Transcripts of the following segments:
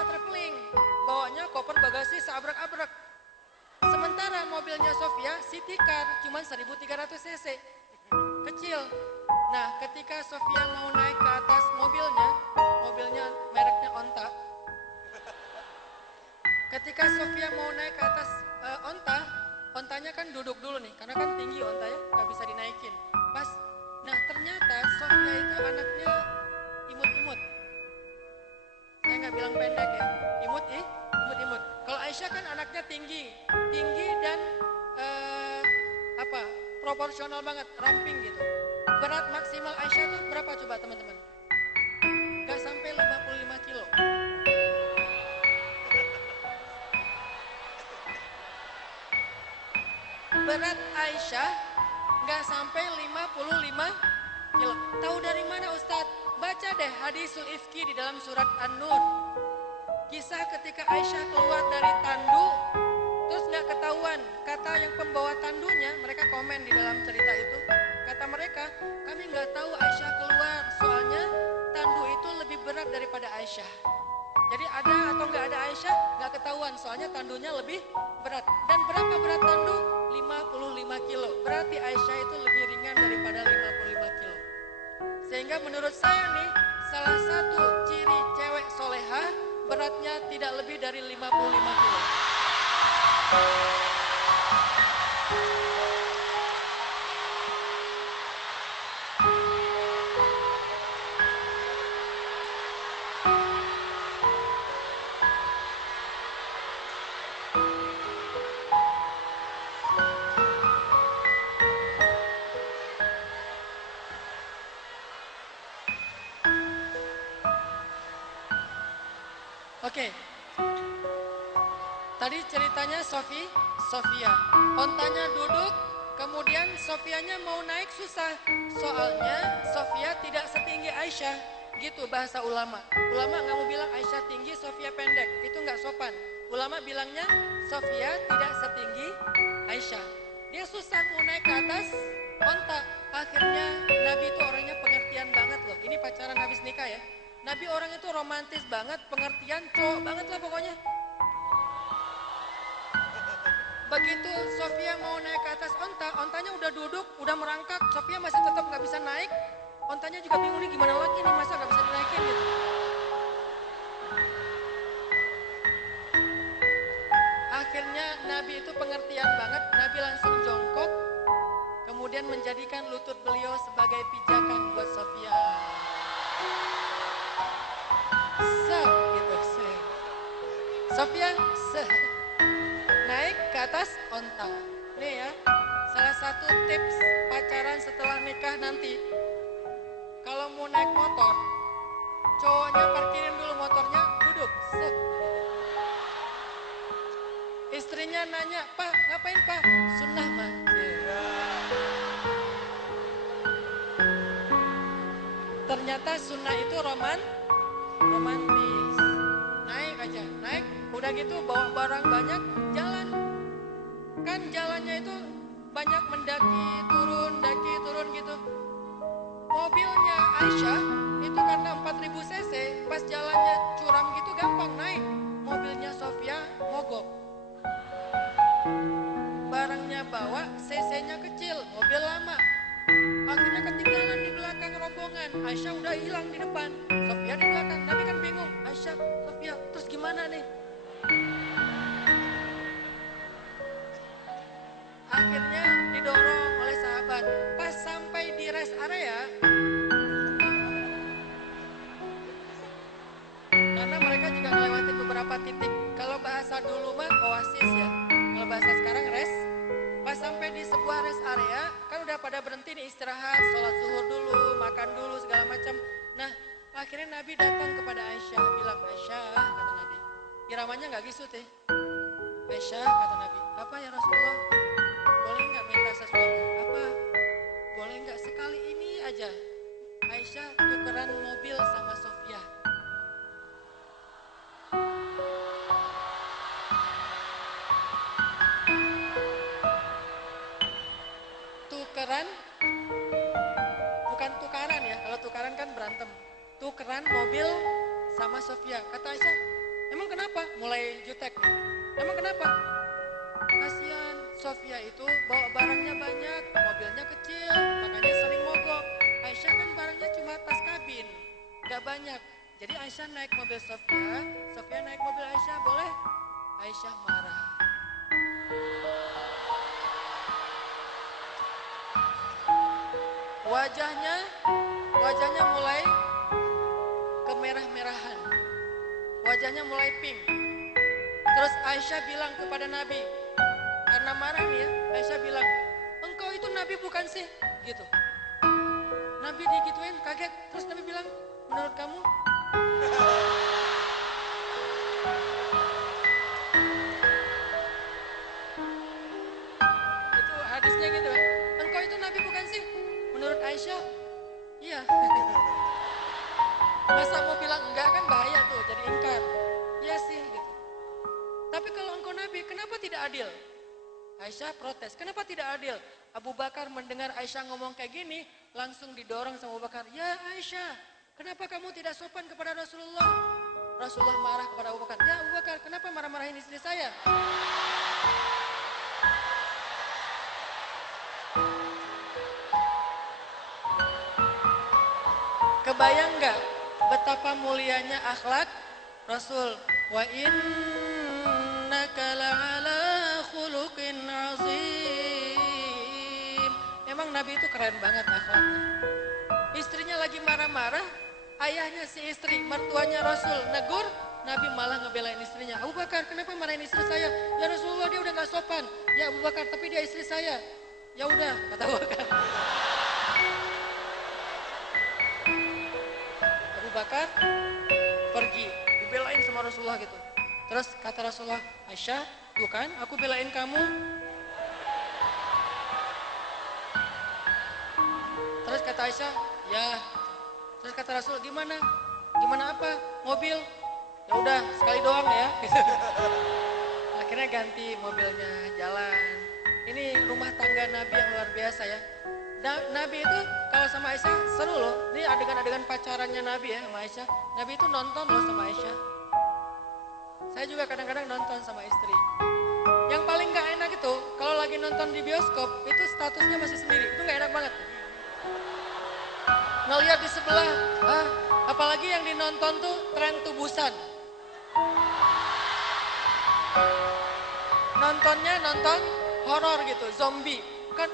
sana traveling, bawanya koper bagasi seabrek-abrek. Sementara mobilnya Sofia city car cuma 1300 cc, kecil. Nah ketika Sofia mau naik ke atas mobilnya mereknya Onta. Ketika Sofia mau naik ke atas ontanya kan duduk dulu nih, karena kan tinggi onta ya, nggak bisa dinaikin. Nah ternyata Sofia itu anaknya imut-imut. Saya nggak bilang pendek ya, imut-imut. Kalau Aisyah kan anaknya tinggi dan proporsional banget, ramping gitu. Berat maksimal Aisyah tuh berapa coba teman-teman? Gak sampai 55 kilo. Berat Aisyah gak sampai 55 kilo. Tahu dari mana Ustadz? Baca deh hadisul ifki di dalam surat An-Nur. Kisah ketika Aisyah keluar dari tandu, terus gak ketahuan. Kata yang pembawa tandunya, mereka komen di dalam cerita itu. Kata mereka, kami gak tahu Aisyah keluar, soalnya tandu itu lebih berat daripada Aisyah. Jadi ada atau gak ada Aisyah, gak ketahuan, soalnya tandunya lebih berat. Dan berapa berat tandu? 55 kilo. Berarti Aisyah itu lebih ringan daripada 55 kilo. Sehingga menurut saya nih, salah satu ciri cewek soleha, beratnya tidak lebih dari 55 kilo. Oke. Tadi ceritanya Sofia. Ontanya duduk, kemudian Sofianya mau naik susah. Soalnya Sofia tidak setinggi Aisyah. Gitu bahasa ulama. Ulama nggak mau bilang Aisyah tinggi, Sofia pendek. Itu nggak sopan. Ulama bilangnya Sofia tidak setinggi Aisyah. Dia susah mau naik ke atas onta. Akhirnya Nabi itu orangnya pengertian banget loh. Ini pacaran habis nikah ya. Nabi orang itu romantis banget, pengertian, cowok banget lah pokoknya. Begitu Sofia mau naik ke atas ontanya udah duduk, udah merangkak, Sofia masih tetap nggak bisa naik. Ontanya juga bingung nih gimana lagi nih, masa nggak bisa dinaikin gitu. Akhirnya Nabi itu pengertian banget, Nabi langsung jongkok, kemudian menjadikan lutut beliau sebagai pijakan buat Sofia. Sofia naik ke atas onta. Nih ya, salah satu tips pacaran setelah nikah nanti. Kalau mau naik motor, cowoknya parkirin dulu motornya, duduk. Istrinya nanya, Pak, ngapain Pak? Sunnah mah. Ternyata sunnah itu romantis. Naik aja, naik. Udah gitu bawa barang banyak, jalan. Kan jalannya itu banyak mendaki, turun gitu. Mobilnya Aisyah itu karena 4000 cc, pas jalannya curam gitu gampang naik. Mobilnya Sofia mogok. Barangnya bawa, cc-nya kecil, mobil lama. Akhirnya ketinggalan di belakang rombongan. Aisyah udah hilang di depan, Sofia di belakang. Nabi kan bingung, Aisyah, Sofia, terus gimana nih? Akhirnya didorong oleh sahabat. Pas sampai di rest area, karena mereka juga melewati beberapa titik. Kalau bahasa dulu mah oasis ya. Kalau bahasa sekarang rest. Pas sampai di sebuah rest area, kan udah pada berhenti nih istirahat, sholat zuhur dulu, makan dulu segala macam. Nah, akhirnya Nabi datang kepada Aisyah, bilang, Aisyah, kata Nabi. Iramanya nggak gitu teh. Aisyah, kata Nabi, apa ya Rasulullah? Boleh nggak minta sesuatu? Apa? Boleh nggak sekali ini aja? Aisyah tukeran mobil sama Sofia. Tukeran, bukan tukaran ya. Kalau tukaran kan berantem. Tukeran mobil sama Sofia. Kata Aisyah, emang mulai jutek. Emang kenapa? Kasihan, Sofia itu bawa barangnya banyak, mobilnya kecil, makanya sering mogok. Aisyah kan barangnya cuma tas kabin, gak banyak. Jadi Aisyah naik mobil Sofia, Sofia naik mobil Aisyah, boleh? Aisyah marah. Wajahnya mulai kemerah-merahan. Wajahnya mulai pink. Terus Aisyah bilang kepada Nabi, karena marah nih ya, Aisyah bilang, engkau itu Nabi bukan sih? Gitu. Nabi digituin kaget, terus Nabi bilang, menurut kamu? Itu hadisnya gitu kan. Engkau itu Nabi bukan sih? Menurut Aisyah, iya. Masa mau bilang enggak kan bahaya tuh, jadi ingkar. Iya sih gitu. Tapi kalau engkau Nabi, kenapa tidak adil? Aisyah protes, kenapa tidak adil? Abu Bakar mendengar Aisyah ngomong kayak gini, langsung didorong sama Abu Bakar. Ya Aisyah, kenapa kamu tidak sopan kepada Rasulullah? Rasulullah marah kepada Abu Bakar. Ya Abu Bakar, kenapa marah-marahin istri saya? Kebayang nggak betapa mulianya akhlak Rasul? Wa innaka la'ala khuluqin azim. Emang Nabi itu keren banget akhlaknya. Istrinya lagi marah-marah, ayahnya si istri, mertuanya Rasul negur, Nabi malah ngebelain istrinya. Abu Bakar, kenapa marahin istri saya? Ya Rasulullah, dia udah nggak sopan. Ya Abu Bakar, tapi dia istri saya. Ya udah, kata Abu Bakar. Abu Bakar pergi, dibelain sama Rasulullah gitu. Terus kata Rasulullah, Aisyah, tuh kan aku belain kamu. Terus kata Aisyah, ya. Terus kata Rasul, gimana? Gimana apa? Mobil? Ya udah, sekali doang ya. Akhirnya ganti mobilnya, jalan. Ini rumah tangga Nabi yang luar biasa ya. Nabi itu kalau sama Aisyah seru loh. Ini adegan-adegan pacarannya Nabi ya sama Aisyah. Nabi itu nonton loh sama Aisyah. Saya juga kadang-kadang nonton sama istri. Yang paling gak enak itu kalau lagi nonton di bioskop itu statusnya masih sendiri. Itu gak enak banget. Ngeliat di sebelah, apalagi yang dinonton tuh Tren to Busan. Nontonnya nonton horor gitu, zombie. Kan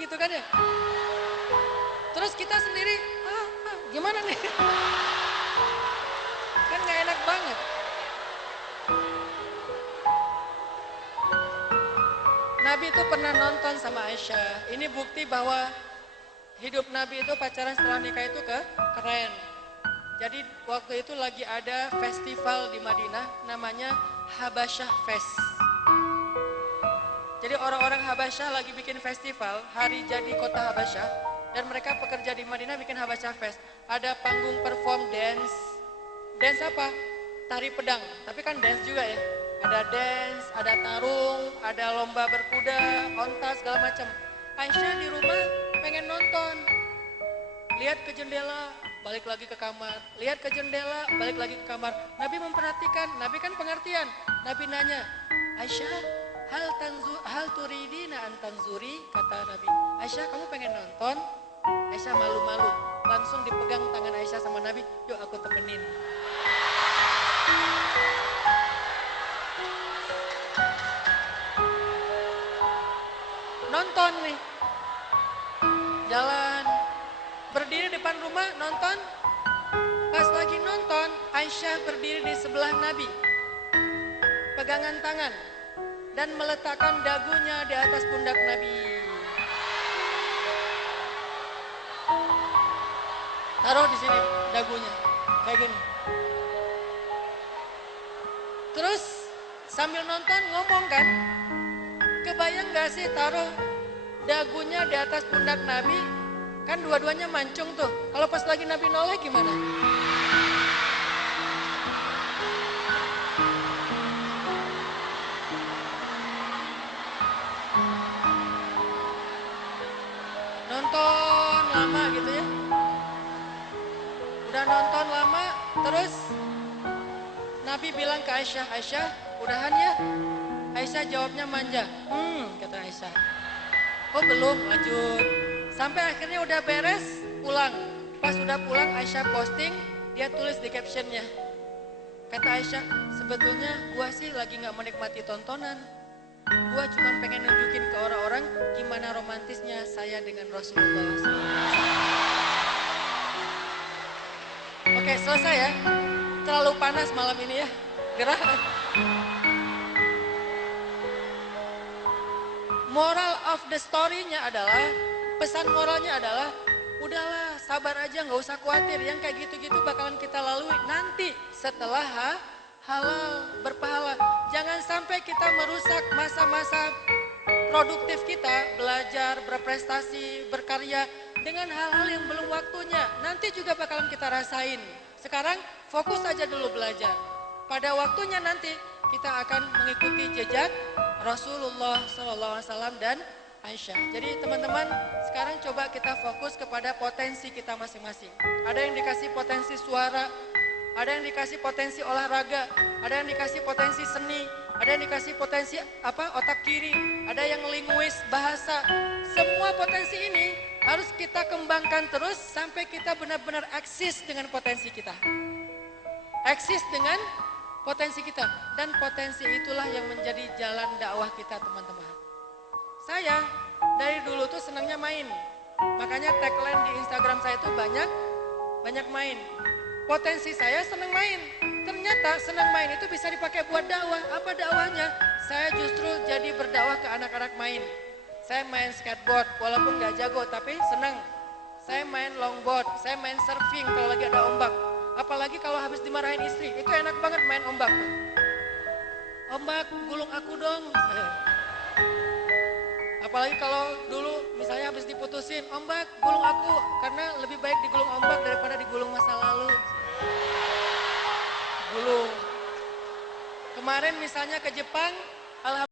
gitu kan ya. Terus kita sendiri, gimana nih? Kan gak enak banget. Nabi itu pernah nonton sama Aisyah. Ini bukti bahwa hidup Nabi itu pacaran setelah nikah itu keren. Jadi waktu itu lagi ada festival di Madinah namanya Habasyah Fest. Jadi orang-orang Habasyah lagi bikin festival hari jadi kota Habasyah. Dan mereka pekerja di Madinah bikin Habasyah Fest. Ada panggung perform dance. Dance apa? Tari pedang. Tapi kan dance juga ya. Ada dance, ada tarung, ada lomba berkuda, onta segala macam. Aisyah di rumah pengen nonton. Lihat ke jendela, balik lagi ke kamar. Lihat ke jendela, balik lagi ke kamar. Nabi memperhatikan, Nabi kan pengertian. Nabi nanya, Aisyah, hal turidina an tanzuri, kata Nabi. Aisyah, kamu pengen nonton? Aisyah malu-malu, langsung dipegang tangan Aisyah sama Nabi, yuk aku temenin. Nonton nih, jalan, berdiri depan rumah nonton. Pas lagi nonton, Aisyah berdiri di sebelah Nabi, pegangan tangan, dan meletakkan dagunya di atas pundak Nabi. Taruh di sini dagunya, kayak gini. Terus sambil nonton ngomong kan, kebayang gak sih taruh dagunya di atas pundak Nabi, kan dua-duanya mancung tuh. Kalau pas lagi Nabi noleh gimana? Nonton lama gitu ya. Udah nonton lama, terus Nabi bilang ke Aisyah, Aisyah udahan ya. Aisyah jawabnya manja. Kata Aisyah. Oh belum, lanjut. Sampai akhirnya udah beres, pulang. Pas udah pulang Aisyah posting, dia tulis di captionnya. Kata Aisyah, sebetulnya gua sih lagi gak menikmati tontonan. Gua cuma pengen nunjukin ke orang-orang gimana romantisnya saya dengan Rasulullah SAW. Oke, selesai ya. Terlalu panas malam ini ya. Gerah. Moral of the story-nya adalah, pesan moralnya adalah, udahlah sabar aja, gak usah khawatir. Yang kayak gitu-gitu bakalan kita lalui nanti setelah halal, berpahala. Jangan sampai kita merusak masa-masa produktif kita, belajar, berprestasi, berkarya dengan hal-hal yang belum waktunya. Nanti juga bakalan kita rasain. Sekarang fokus aja dulu belajar. Pada waktunya nanti kita akan mengikuti jejak Rasulullah SAW dan Aisyah. Jadi teman-teman, sekarang coba kita fokus kepada potensi kita masing-masing. Ada yang dikasih potensi suara, ada yang dikasih potensi olahraga, ada yang dikasih potensi seni, ada yang dikasih potensi otak kiri, ada yang linguis, bahasa. Semua potensi ini harus kita kembangkan terus sampai kita benar-benar eksis dengan potensi kita. Eksis dengan potensi kita, dan potensi itulah yang menjadi jalan dakwah kita, teman-teman. Saya dari dulu tuh senangnya main, makanya tagline di Instagram saya itu banyak main. Potensi saya senang main, ternyata senang main itu bisa dipakai buat dakwah. Apa dakwahnya? Saya justru jadi berdakwah ke anak-anak main. Saya main skateboard, walaupun gak jago tapi senang. Saya main longboard, saya main surfing kalau lagi ada ombak. Apalagi kalau habis dimarahin istri, itu enak banget main ombak. Ombak, gulung aku dong. Apalagi kalau dulu misalnya habis diputusin, ombak, gulung aku. Karena lebih baik digulung ombak daripada digulung masa lalu. Gulung. Kemarin misalnya ke Jepang, alhamdulillah.